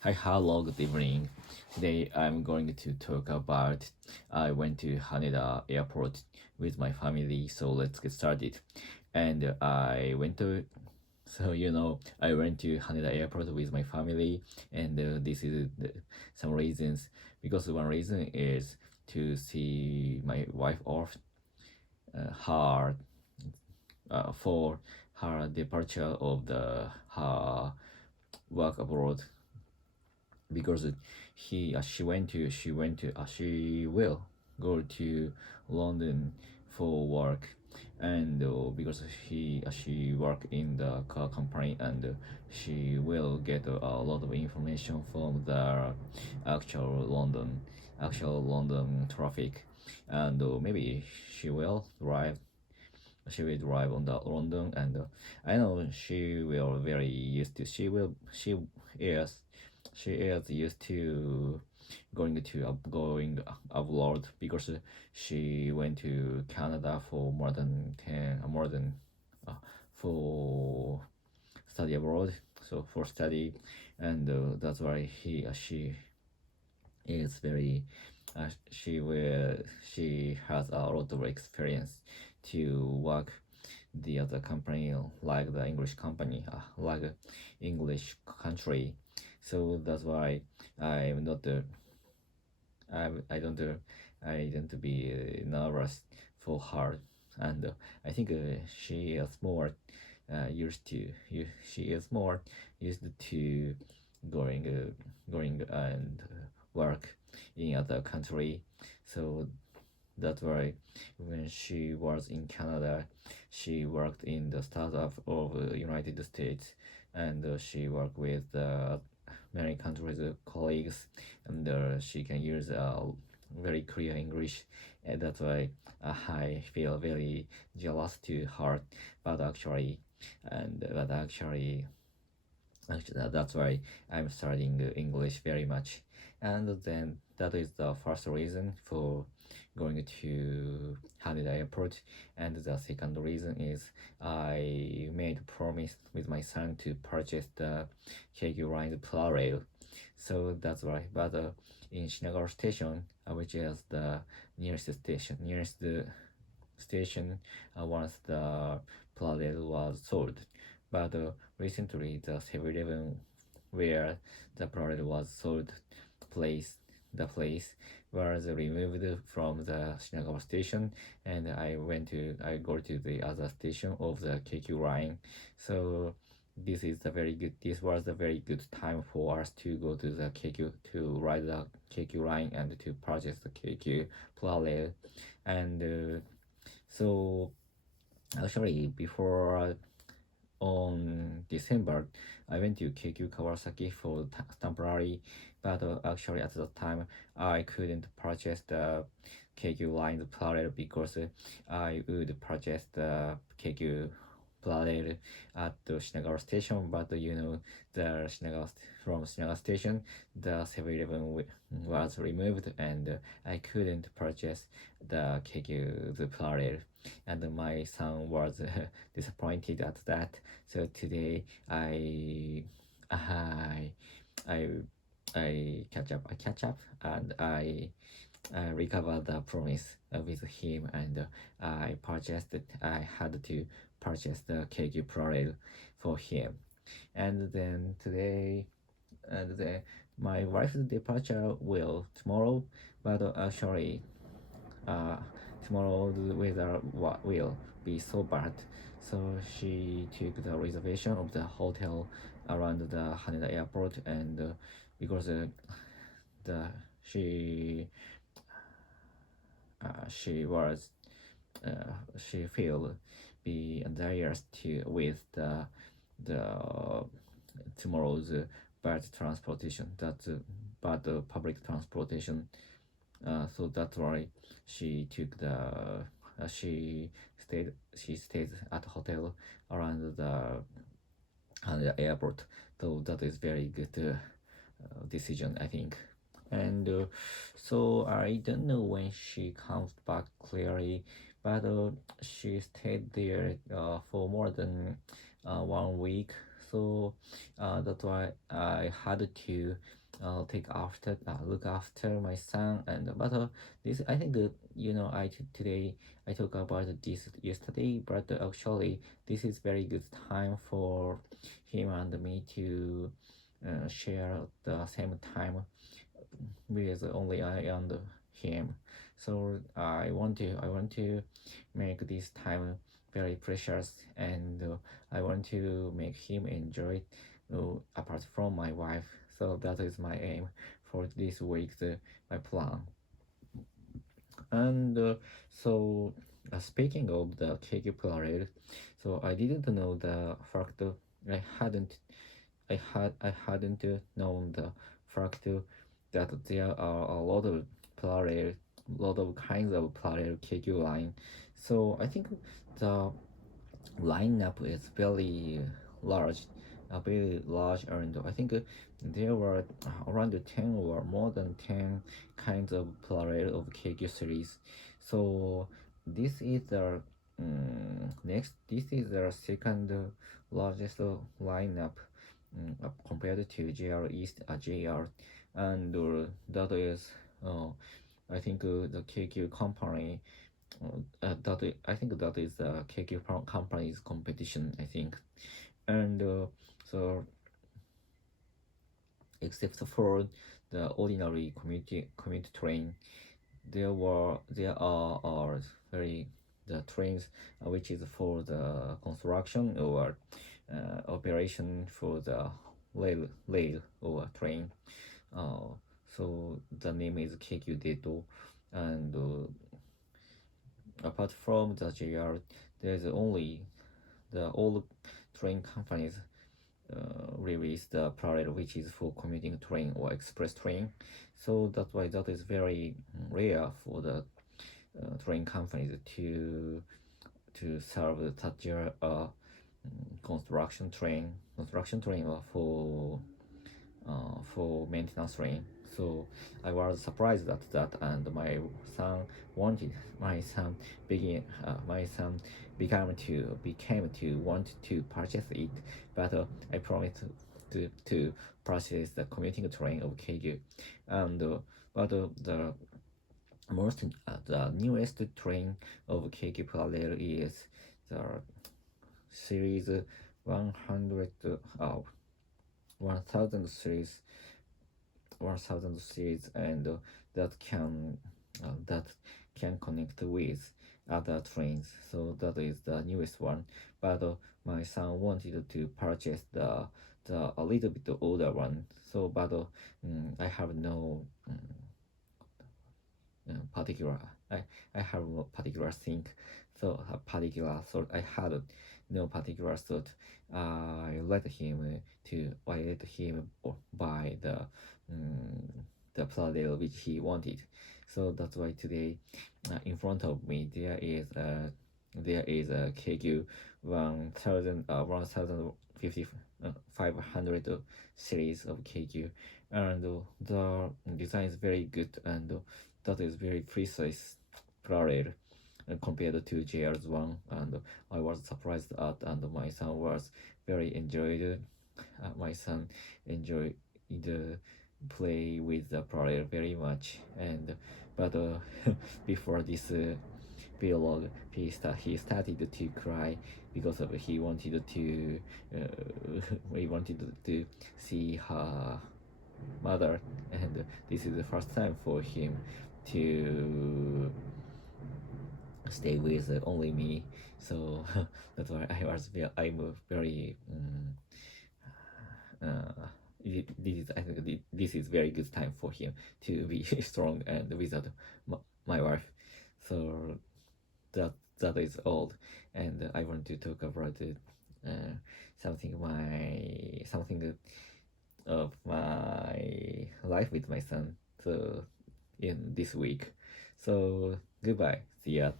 Hi, hello, good evening. Today I'm going to talk about I went to Haneda airport with my family, so let's get started. And I went to I went to Haneda airport with my family, and this is some reasons. Because one reason is to see my wife off, her for her departure of the her work abroad, because she will go to London for work, and because she work in the car company, and she will get a lot of information from the actual London traffic, and maybe she will drive she will drive on the London, and I know she will very used to is she is used to going abroad, because she went to Canada for more than uh, for study abroad, so for study, and that's why she is very she has a lot of experience to work the other company, like the English company, like English country. So that's why I'm not I don't I don't be nervous for her, and I think she is more she is more used to going and work in other country. So that's why when she was in Canada, she worked in the startup of United States, and she worked with many countries colleagues, and she can use very clear English, and that's why I feel very jealous to her. But actually, and but actually, that's why I'm studying English very much. And then that is the first reason for going to Haneda Airport. And the second reason is I made a promise with my son to purchase the Keikyu Line Plarail. So that's why. But in Shinagawa Station, which is the nearest station once the Plarail was sold. But recently, the 7-Eleven where the product was sold the place was removed from the Shinagawa station, and I go to the other station of the KQ line. So this was a very good time for us to go to the KQ to ride the KQ line and to purchase the KQ Plarail. And so actually, before on December, I went to KQ Kawasaki for temporary, but actually at the time I couldn't purchase the KQ line Plarail, because I would purchase the KQ Plarail at the Shinagawa station, but the from Shinagawa station, the 7-Eleven was removed, and I couldn't purchase the KQ the Plarail, and my son was disappointed at that. So today I I catch up, and I recovered the promise with him, and I had to purchase the KQ Plarail for him. And then today, and then my wife's departure will tomorrow, but actually uh, tomorrow the weather will be so bad, so she took the reservation of the hotel around the Haneda airport, and because the she was she feel be anxious to with the tomorrow's bad transportation, public transportation. So that's why she took the she stayed at a hotel around the airport. So that is very good decision, I think. And so I don't know when she comes back clearly, but she stayed there for more than 1 week. So that's why I had to look after my son. And but this I think that today I talk about this yesterday, but actually this is very good time for him and me to share the same time with only I and him. So I want to make this time very precious, and I want to make him enjoy it, apart from my wife. So that is my aim for this week, my plan. And speaking of the KQ Plarail, so I didn't know the fact. I hadn't I hadn't known the fact that there are a lot of kinds of parallel KQ line. So I think the lineup is large, very large, and I think there were around 10 or more than 10 kinds of parallel of KQ series. So this is the this is the second largest lineup compared to JR East, JR, and that is I think the KQ company. I think that is the KQ company's competition. I think, and except for the ordinary commuter train, there are very the trains which is for the construction or operation for the rail or train. Uh, so the name is KQ Deto, and apart from the JR, there's only the all train companies release the Plarail, which is for commuting train or express train. So that's why that is very rare for the train companies to serve such a construction train for maintenance train. So I was surprised at that, and my son became to want to purchase it, but I promised to purchase the commuting train of KG, and but the newest train of KG Parallel is the series 100 1000 series 1000 series, and that can connect with other trains. So that is the newest one, but my son wanted to purchase the a little bit older one. So but I have no particular I have no particular thing, so a particular thought. I had no particular thought. I let him buy the Plarail which he wanted. So that's why today, in front of me, there is a KQ 1050 500 series of KQ, and the design is very good, and that is very precise Plarail compared to JR's one, and I was surprised at, and my son was very enjoyed. My son enjoyed the play with the Plarail very much, and but before this vlog, he started to cry because of he wanted to see her mother, and this is the first time for him to stay with only me. So that's why I'm very I think this is very good time for him to be strong and without my wife. So that is all, and I want to talk about something of my life with my son. So in this week. So goodbye. See ya.